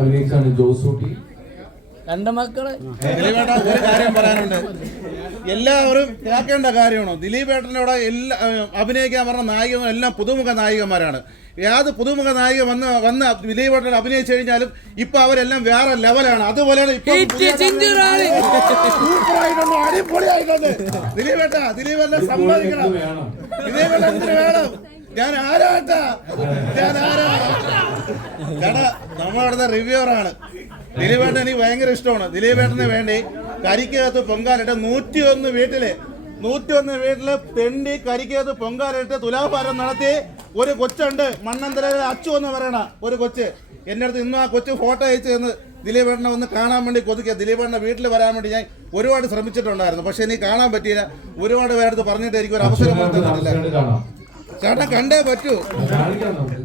അഭിനയിച്ചാണ് ജോസൂട്ടി. രണ്ട് മക്കൾ. ദിലീപേട്ട ഒരു കാര്യം പറയാനുണ്ട്. എല്ലാവരും കേൾക്കേണ്ട കാര്യമാണോ? ദിലീപ് ഏട്ടന്റെ അവിടെ എല്ലാ അഭിനയിക്കാൻ പറഞ്ഞ നായികമാർ എല്ലാം പുതുമുഖ നായികമാരാണ്. ഏത് പുതുമുഖ നായിക വന്ന് വന്ന് ദിലീപേട്ടൻ അഭിനയിച്ചു കഴിഞ്ഞാലും ഇപ്പൊ അവരെല്ലാം വേറെ ലെവലാണ്. അതുപോലെയാണ് ഇപ്പൊ ദിലീപേട്ട ദിലീപേട്ടനെ സമ്മതിക്കണം. ദിലീപേട്ടൻ എന്തിനു വേണം? ഞാൻ ആരാട്ടാ ഞാൻ ആരാ ചേട്ടാ നമ്മളവിടുത്തെ റിവ്യൂറാണ്. ദിലീപേട്ടൻ എനിക്ക് ഭയങ്കര ഇഷ്ടമാണ്. ദിലീപേട്ടന് വേണ്ടി കരിക്കകത്ത് പൊങ്കാലിട്ട് നൂറ്റിയൊന്ന് വീട്ടിൽ നൂറ്റിയൊന്ന് വീട്ടിൽ തെണ്ടി കരിക്കകത്ത് പൊങ്കാലിട്ട് തുലാഭാരം നടത്തി ഒരു കൊച്ചുണ്ട്. മണ്ണന്തര അച്ചു എന്ന് പറയണ ഒരു കൊച്ച്. എന്റെ അടുത്ത് ഇന്നും ആ കൊച്ചു ഫോട്ടോ അയച്ചു തന്ന് ദിലീപേട്ടനെ ഒന്ന് കാണാൻ വേണ്ടി കൊതിക്കുക ദിലീപേട്ടന്റെ വീട്ടിൽ വരാൻ വേണ്ടി ഞാൻ ഒരുപാട് ശ്രമിച്ചിട്ടുണ്ടായിരുന്നു. പക്ഷെ എനിക്ക് കാണാൻ പറ്റിയില്ല. ഒരുപാട് പേരടുത്ത് പറഞ്ഞിട്ട് എനിക്ക് ഒരു അവസരം കൊടുത്തിട്ടില്ല ചേട്ടാ കണ്ടേ പറ്റൂ.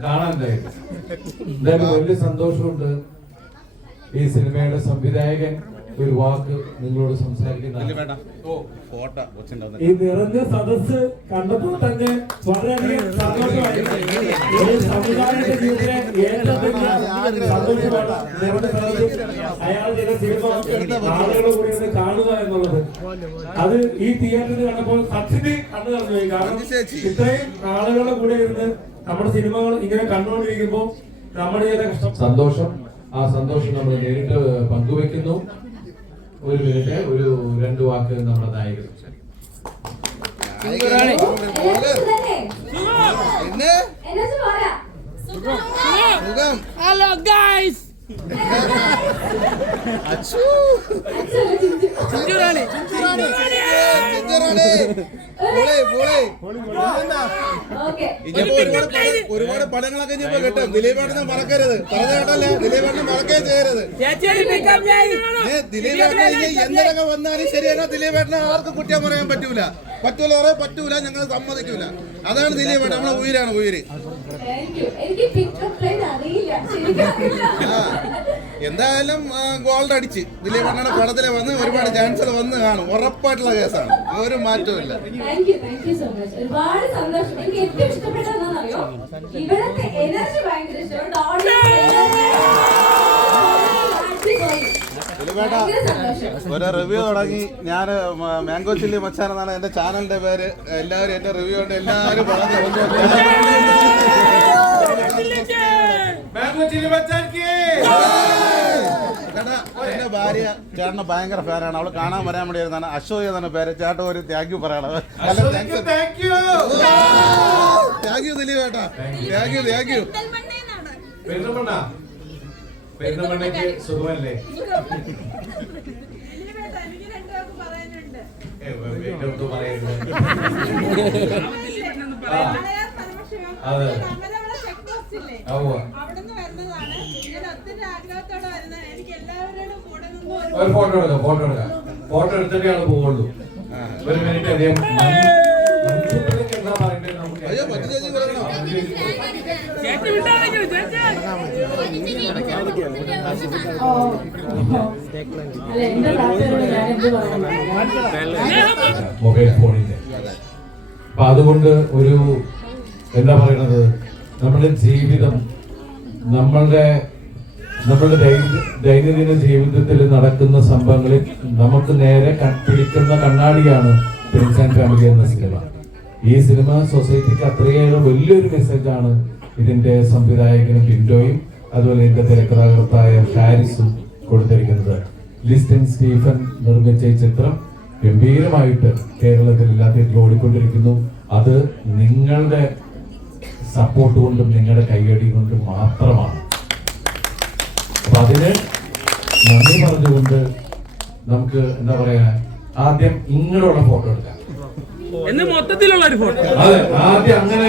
കാണാൻ വലിയ സന്തോഷമുണ്ട് ഈ സിനിമയുടെ സംവിധായകൻ. ഒരു വാക്ക് നിങ്ങളോട് സംസാരിക്കുന്ന ഈ നിറഞ്ഞ സദസ് കണ്ടപ്പോൾ തന്നെ വളരെയധികം സന്തോഷമായി ഒരു സമുദായത്തിന്റെ ജീവിതത്തിലെ ഏറ്റവും വലിയ സന്തോഷമാണ് നിറഞ്ഞ സദസ് അയാൾ ചില സിനിമ കൂടെ കാണുക എന്നുള്ളത് അത് ഈ തിയേറ്ററിൽ കണ്ടപ്പോൾ സത്യത്തിൽ കണ്ടു കാരണം ഇത്രയും ആളുകളുടെ കൂടെ ഇരുന്ന് നമ്മുടെ സിനിമകൾ ഇങ്ങനെ കണ്ടുകൊണ്ടിരിക്കുമ്പോൾ നമ്മുടെ സന്തോഷം ആ സന്തോഷം നമ്മൾ നേരിട്ട് ഒരു മിനിറ്റ് ഒരു രണ്ട് വാക്ക് നമ്മുടെ നായകൻ ഹലോ ഗൈസ് അച്ചു ചിഞ്ചുറാണി ചിഞ്ചുറാണി. ഒരുപാട് പടങ്ങളൊക്കെ ഒരുപാട് പടങ്ങളൊക്കെ ഇനിയിപ്പോ കിട്ടും. ദിലീപേട്ടനെ മറക്കരുത്. പറഞ്ഞ കേട്ടല്ലേ? ദിലീപേട്ടനെ മറക്കേ ചെയ്യരുത്. ദിലീപ് ഏട്ടനെ ദിലീപേട്ടനെ ഇനി എന്തൊക്കെ വന്നാലും ശരിയാണ് ദിലീപേട്ടനെ ആർക്കും കുറ്റം പറയാൻ പറ്റൂല. പറ്റൂല പറയാൻ പറ്റൂല ഞങ്ങൾ സമ്മതിക്കൂല. അതാണ് ദിലീപേട്ടൻ. നമ്മളെ ഉയരാണ് ഉയര്. എനിക്ക് അറിയില്ല. ശരിക്കും അറിയില്ല. ആ എന്തായാലും ഗോൾഡ് അടിച്ച്. ദിലീപ് അണ്ണയുടെ പടത്തിൽ വന്ന് ഒരുപാട് ചാൻസർ വന്ന് കാണും. ഉറപ്പായിട്ടുള്ള കേസാണ്. ഒരു മാറ്റവും ഇല്ല. ഒരുപാട് സന്തോഷം. എനിക്ക് ഏറ്റവും ഇവിടുത്തെ എനർജി ഭയങ്കര ഒരു റിവ്യൂ തുടങ്ങി. ഞാൻ മാംഗോ ചില്ലി മച്ചാൻ എന്നാണ് എന്റെ ചാനലിന്റെ പേര്. എല്ലാവരും എന്റെ റിവ്യൂ ഉണ്ട് എല്ലാവരും പറഞ്ഞു ചേട്ടാ എന്റെ ഭാര്യ ചേട്ടന് ഭയങ്കര ഫാനാണ് അവൾ കാണാൻ വരാൻ വേണ്ടി ഇരുന്നാണ്. അശോക് എന്നാണ് പേര് ചേട്ടൻ ഒരു താങ്ക് യു പറയണം. താങ്ക് യു ദിലീപ് ചേട്ടാ. Thank you thank you Perunnamanna പെരുന്നമണ്ണയ്ക്ക് സുഖമല്ലേ? പറയരുത്. അതെ. ഒരു ഒരു ഫോട്ടോ എടുക്കാം ഫോട്ടോ എടുക്കാം. ഫോട്ടോ എടുത്തിട്ടാണ് പോകുള്ളൂ ഒരു മിനിറ്റ് അധികം മൊബൈൽ ഫോണിന്റെ. അപ്പൊ അതുകൊണ്ട് ഒരു എന്താ പറയണത്? നമ്മുടെ ജീവിതം നമ്മളുടെ നമ്മുടെ ദൈനംദിന ജീവിതത്തിൽ നടക്കുന്ന സംഭവങ്ങളിൽ നമുക്ക് നേരെ പിടിക്കുന്ന കണ്ണാടിയാണ് ഫ്രണ്ട്സ് ആൻഡ് ഫാമിലി എന്ന സിനിമ. ഈ സിനിമ സൊസൈറ്റിക്ക് അത്രയേറെ വലിയൊരു മെസ്സേജാണ് ഇതിന്റെ സംവിധായകനും ബിൻഡോയും അതുപോലെ ഇതിന്റെ തിരക്കഥാകൃത്തായ ഹാരിസും കൊടുത്തിരിക്കുന്നത്. ലിസ്റ്റൻ സ്റ്റീഫൻ നിർമ്മിച്ച ഈ ചിത്രം ഗംഭീരമായിട്ട് കേരളത്തിൽ എല്ലാ ഓടിക്കൊണ്ടിരിക്കുന്നു. അത് നിങ്ങളുടെ സപ്പോർട്ട് കൊണ്ടും നിങ്ങളുടെ കൈയടി കൊണ്ടും മാത്രമാണ്. അപ്പൊ അതിന് നന്ദി പറഞ്ഞുകൊണ്ട് നമുക്ക് എന്താ പറയാ ആദ്യം ഇങ്ങനെയുള്ള ഫോട്ടോ എടുക്കാം. മൊത്തത്തിലുള്ള ഒരു ഫോട്ടോ. അതെ ആദ്യം അങ്ങനെ